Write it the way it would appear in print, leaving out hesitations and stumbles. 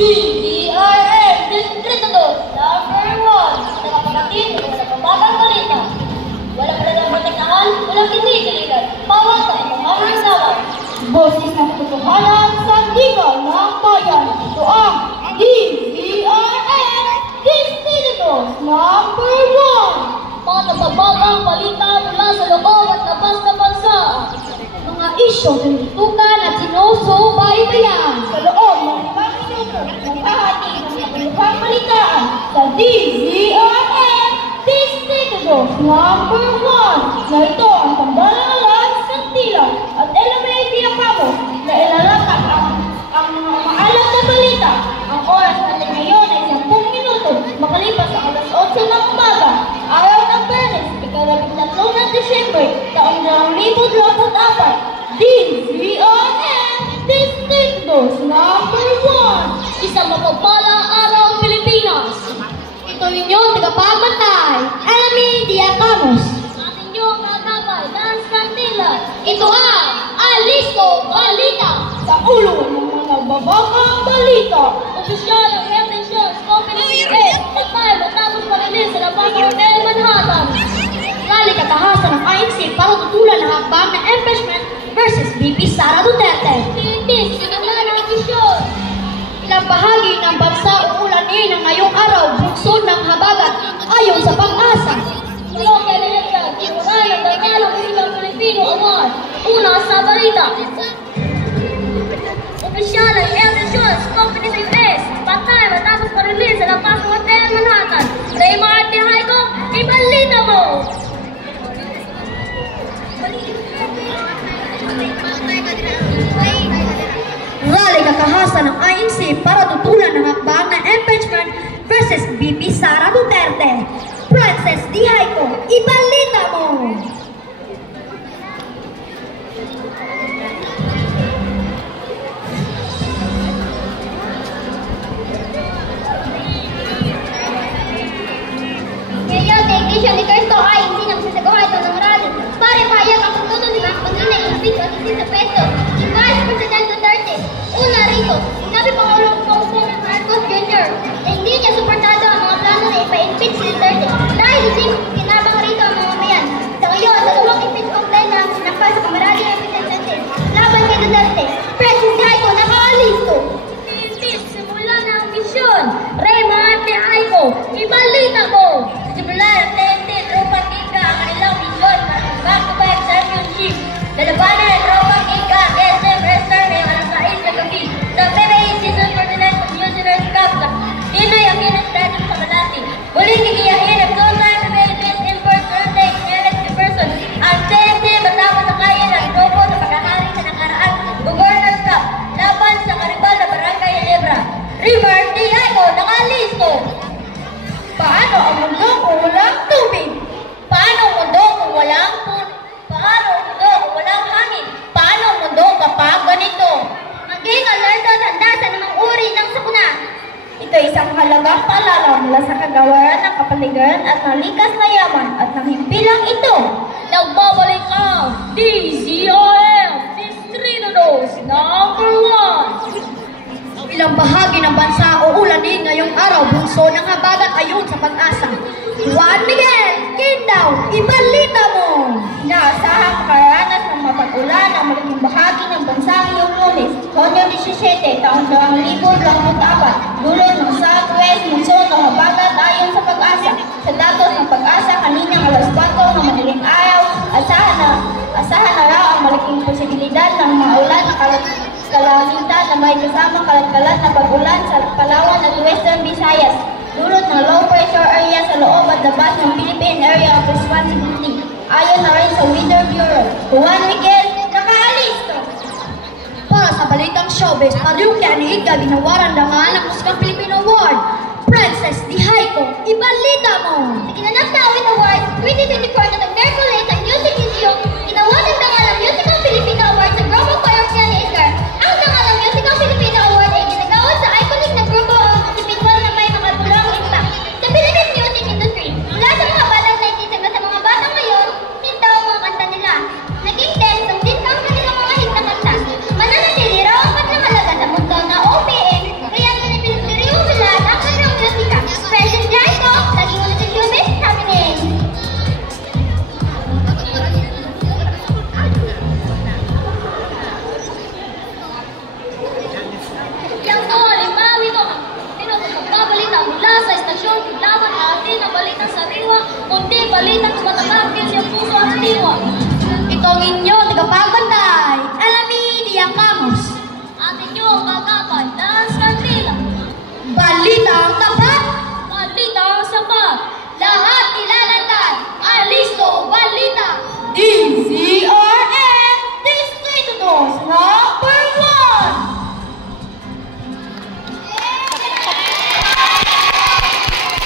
DZRM Distrito 2, number 1. Nakapagatin ng mga pambagang balita. Walang talagang protektahan, walang kinigiligan. Bawat sa itong mamarasawan. Boses ng katotohanan sa diga ng bayan. Ito ang DZRM Distrito 2, number 1. Mga nababagang balita mula sa loob at labas ng bansa. Mga isyo ng tutukan at sinusubaybayan sa loob ng 5 minuto ng pahati ng kapuluhang balitaan sa DZRM Distrito 2, number 1 na ito ang pambalalan sa tila at LMA Diacamo na ilalatak ang mga maalat na balita. Ang oras natin ngayon ay 10 minuto makalipas sa alas 11 ng umaga, araw ng Bernes, ika-13 ng Disyembre, taong 2024. DZRM Distrito 2, number 1. Isang mapagpalang araw ang Pilipinas. Ito inyong tagapagmatay, LMA Diacamos. At inyong magagay, Lance Cantilla. Ito ang Alisto Balita. Sa ulo ng mga babakang balita. Opisyal ng Health Insurance Company patay matapos palilis sa labas ng Hotel Manhattan. Rally katahasan ng INC para tutulan ng hakbang na impeachment versus VP Sara Duterte. Tintis, sinagalan ng ambisyon. Ilang bahagi ng bansa uulanin ng ngayong araw buksod ng habagat ayon sa pag-asa. Tulong kay Leandra, tinuran ng Tagalog Silang Pilipino Award. Una sa balita. Opisyal ng Health Insurance Company sa US, patay matapos parilis sa lapas ng Hotel Manhattan. Raymar Tihaiko, ibalita mo! Rally kakahasan ng INC para tutulan ng hakbang na impeachment versus VP Sara Duterte. Princess Tihaiko, ibalita mo! Ngayon, technician ni Cristo ay hindi nagsasagawa ito ng rally. Pare payag ang pagtutunan ng pagkina ng video at isip sa peso. Si Vice President Duterte, una rito, sinabi Pangulong Bongbong Marcos Jr. na hindi niya suportado ang mga plano na ipa-impeach si Duterte dahil hindi kinabang rito ang mga mayan. Sa ngayon, dalawang impeach complaint na sinakal sa kamarali ng representative laban kay Duterte. President Tihaiko, nakakalisto. Impeach, simula na ang misyon. Raymar Tihaiko, ibalita mo! Simula ng TNT, Tropa Kika ang kanilang misyon para back-to-back championship. Lalabanan ng Tropa Kika, SM Wrestler ngayong alas 6 na gabi sa PBA Season 49 of New Zealand Cup sa Ninoy Aquino Stadium sa Malati. Muling gigiyahin ang two-time PBA Best Import Birthday Nearest to Person ang TNT matapos na kaya ng grupo sa pagkakari sa nakaraang Governor's Cup laban sa karibal na Barangay Ginebra. River Tihaiko, nakalisto! Paano ang mundo kung walang tubig? Paano ang mundo kung walang Paano ang mundo kung walang hangin? Paano ang mundo kapag ganito? Maging alerto at handa sa namang uri ng sakuna. Ito ay isang halagang paalala mula sa kagawaran ng kapaligiran at ng likas na yaman at ng himpilang ito. Nagbabalik ang DZRM Distrito 2, number 1. Ilang bahagi ng bansa uulanin ngayong araw bungso ng habagat ayon sa pag-asa. Juan Miguel, Kindaw, ibalita mo! Inaasahang karanas ng mapag-ulan ang malaking bahagi ng bansa ngayong Lunes, Hunyo 17, taong 2024, dulot ng southwest monsoon o habagat ayon sa pag-asa. Sa datos ng pag-asa kaninang alas 4 ng madaling araw, asahan na raw ang malaking posibilidad ng maulan na kalamitan na may kasamang kalat-kalat na pag-ulan sa Palawan at Western Visayas, dulot ng low pressure area sa loob at labas ng Philippine Area of Responsibility. Ayon na rin sa Weather Bureau. Juan Miguel, nakalisto! Para sa balitang showbiz, parokya ni Iga binawaran dangan ng Musikang Pilipino Award. Princess Tihaiko, ibalita mo! Sa Ginanap Tawid Award 2024 na nag-percolate ang music video, ginawaran dangan ng Musikang Pilipino Award sa grupo parokya ni Edgar. Ang dangan ng Musikang Pilipino Award ay ginagawad sa iconic na grupo o individual na may makatulong impact sa Philippine music industry. Mula sa mga batang 90s hanggang sa mga batang ngayon, hit daw ang mga kanta nila. Naging dance ng din ang kanilang mga hit na kanta. Mananatili raw ang pagkakalaga sa mundo na OPM, kaya At tumatakakil siyang puso at diwa. Ito ang inyo, tagapagbanday. Alami, Diang Camus. At inyong kagapay, Dance Candila. Balita ang tapat.